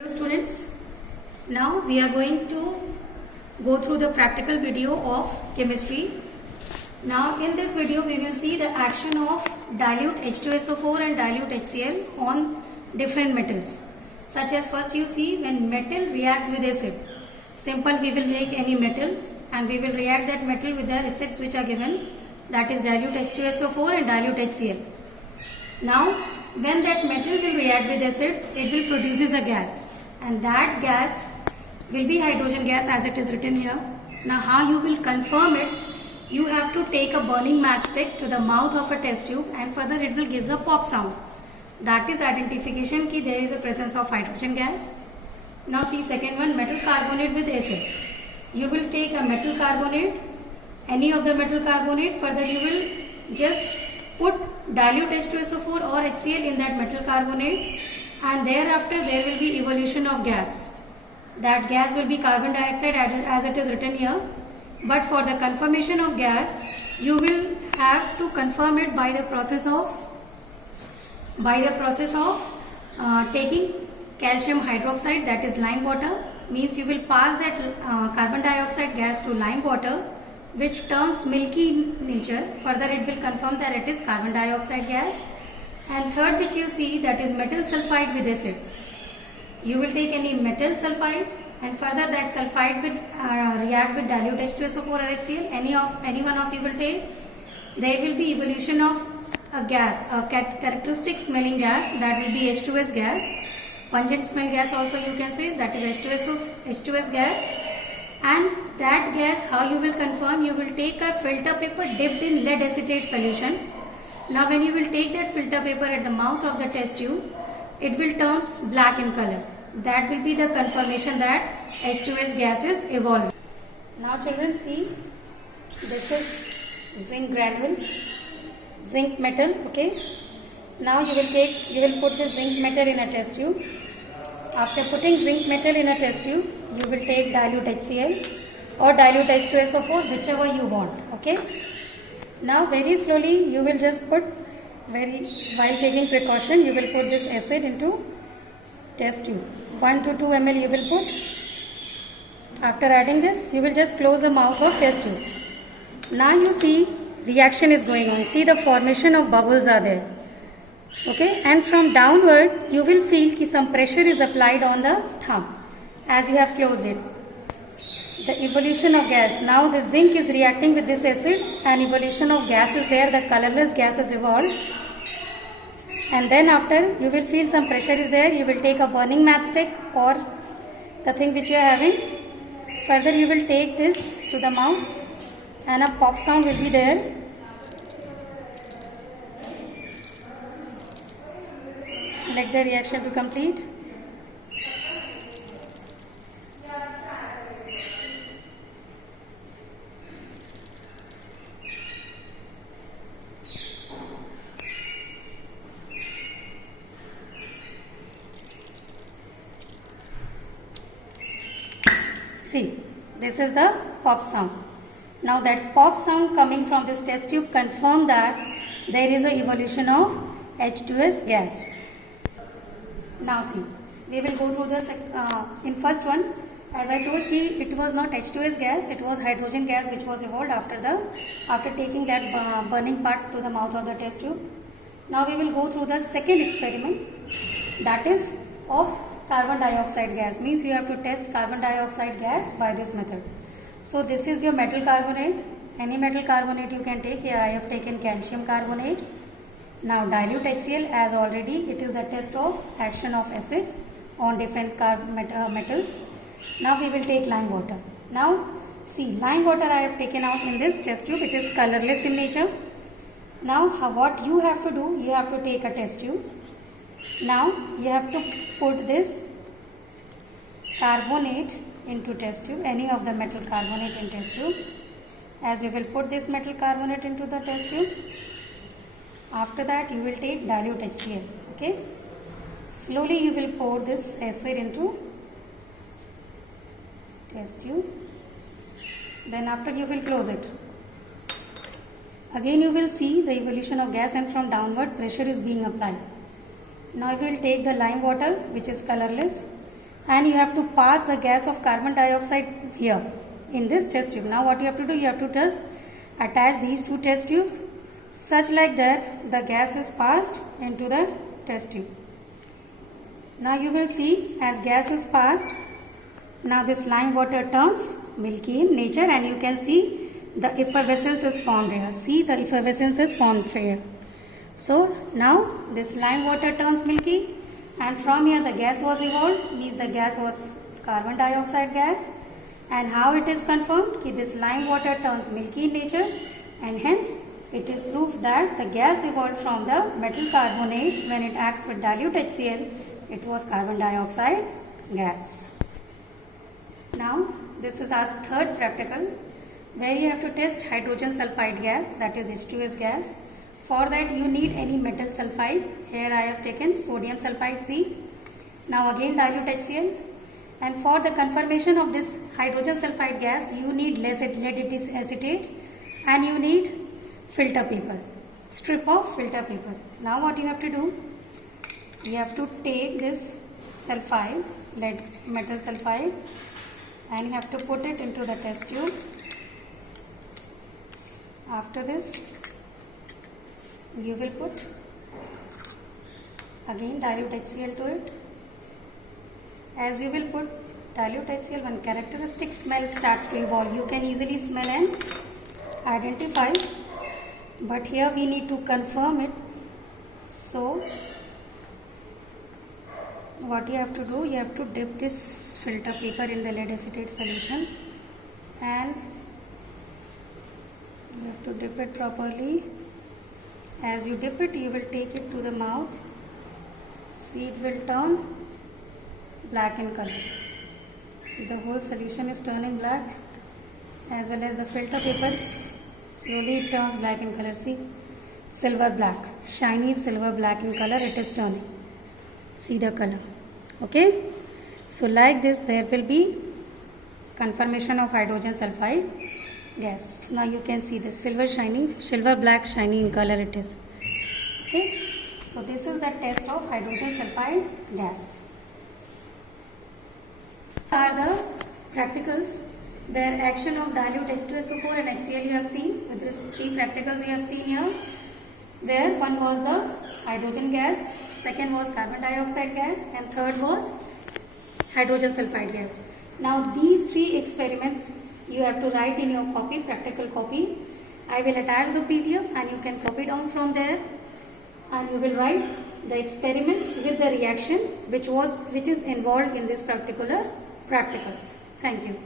Hello students, now we are going to go through the practical video of chemistry. Now in this video we will see the action of dilute H2SO4 and dilute HCl on different metals. Such as first you see when metal reacts with acid. Simple, we will make any metal and we will react that metal with the acids which are given, that is dilute H2SO4 and dilute HCl. Now when that metal will react with acid, it will produces a gas and that gas will be hydrogen gas as it is written here. Now how you will confirm it? You have to take a burning matchstick to the mouth of a test tube and further it will gives a pop sound. That is identification ki there is a presence of hydrogen gas. Now see second one, metal carbonate with acid. You will take a metal carbonate, any of the metal carbonate, further you will just put dilute H2SO4 or HCl in that metal carbonate and thereafter there will be evolution of gas. That gas will be carbon dioxide as it is written here. But for the confirmation of gas, you will have to confirm it by the process of taking calcium hydroxide, that is lime water. Means you will pass that carbon dioxide gas to lime water, which turns milky in nature. Further it will confirm that it is carbon dioxide gas. And third which you see, that is metal sulfide with acid. You will take any metal sulfide and further that sulfide will react with dilute H2SO4 or HCl. Any one of you will take. There will be evolution of a gas, a characteristic smelling gas, that will be H2S gas. Pungent smell gas also you can say, that is H2S gas. And that gas, how you will confirm? You will take a filter paper dipped in lead acetate solution. Now when you will take that filter paper at the mouth of the test tube, it will turn black in color. That will be the confirmation that H2S gas is evolving. Now children see, this is zinc granules, zinc metal, okay. Now you will put the zinc metal in a test tube. After putting zinc metal in a test tube, you will take dilute HCl or dilute H2SO4, whichever you want, okay. Now very slowly you will just put, while taking precaution, you will put this acid into test tube. 1 to 2 ml you will put. After adding this, you will just close the mouth of test tube. Now you see reaction is going on. See the formation of bubbles are there. Okay, and from downward you will feel that some pressure is applied on the thumb as you have closed it. The evolution of gas. Now the zinc is reacting with this acid and evolution of gas is there. The colorless gas is evolved. And then after you will feel some pressure is there. You will take a burning matchstick or the thing which you are having. Further you will take this to the mouth and a pop sound will be there. Let the reaction to complete. See, this is the pop sound. Now that pop sound coming from this test tube confirm that there is a evolution of H2S gas. Now see, we will go through this in first one. As I told you, it was not H2S gas, it was hydrogen gas which was evolved after taking that burning part to the mouth of the test tube. Now we will go through the second experiment, that is of carbon dioxide gas. Means you have to test carbon dioxide gas by this method. So this is your metal carbonate. Any metal carbonate you can take. Here I have taken calcium carbonate. Now dilute HCl, as already it is the test of action of acids on different metals. Now we will take lime water. Now see, lime water I have taken out in this test tube. It is colorless in nature. Now what you have to do, you have to take a test tube. Now you have to put this carbonate into test tube, any of the metal carbonate in test tube. As you will put this metal carbonate into the test tube, after that you will take dilute HCl, okay. Slowly you will pour this acid into test tube. Then after you will close it. Again you will see the evolution of gas and from downward pressure is being applied. Now we will take the lime water which is colorless and you have to pass the gas of carbon dioxide here in this test tube. Now what you have to do, you have to just attach these two test tubes such like that the gas is passed into the test tube. Now you will see as gas is passed, now this lime water turns milky in nature, and you can see the effervescence is formed here. See, the effervescence is formed here. So now this lime water turns milky, and from here the gas was evolved, means the gas was carbon dioxide gas. And how it is confirmed? Ki this lime water turns milky in nature, and hence it is proof that the gas evolved from the metal carbonate. When it acts with dilute HCl, it was carbon dioxide gas. Now this is our third practical, where you have to test hydrogen sulfide gas, that is H2S gas. For that you need any metal sulfide. Here I have taken sodium sulfide C. Now again dilute HCl. And for the confirmation of this hydrogen sulfide gas, you need lead acetate, and you need filter paper, strip of filter paper. Now what you have to do, you have to take this sulfide, lead metal sulfide, and you have to put it into the test tube. After this, you will put again dilute HCl to it. As you will put dilute HCl, one characteristic smell starts to evolve. You can easily smell and identify, but here we need to confirm it. So what you have to do, you have to dip this filter paper in the lead acetate solution, and you have to dip it properly. As you dip it, you will take it to the mouth. See, it will turn black in color. See, the whole solution is turning black, as well as the filter papers. Slowly it turns black in color. See, silver black, shiny silver black in color it is turning. See the color. Okay, so like this there will be confirmation of hydrogen sulfide gas. Now you can see the silver black shiny in color it is. Okay, so this is the test of hydrogen sulfide gas. Are the practicals where action of dilute H2SO4 and HCl you have seen. With these three practicals you have seen here, where one was the hydrogen gas, second was carbon dioxide gas, and third was hydrogen sulfide gas. Now these three experiments you have to write in your copy, practical copy. I will attach the PDF and you can copy down from there, and you will write the experiments with the reaction which is involved in this particular practicals. Thank you.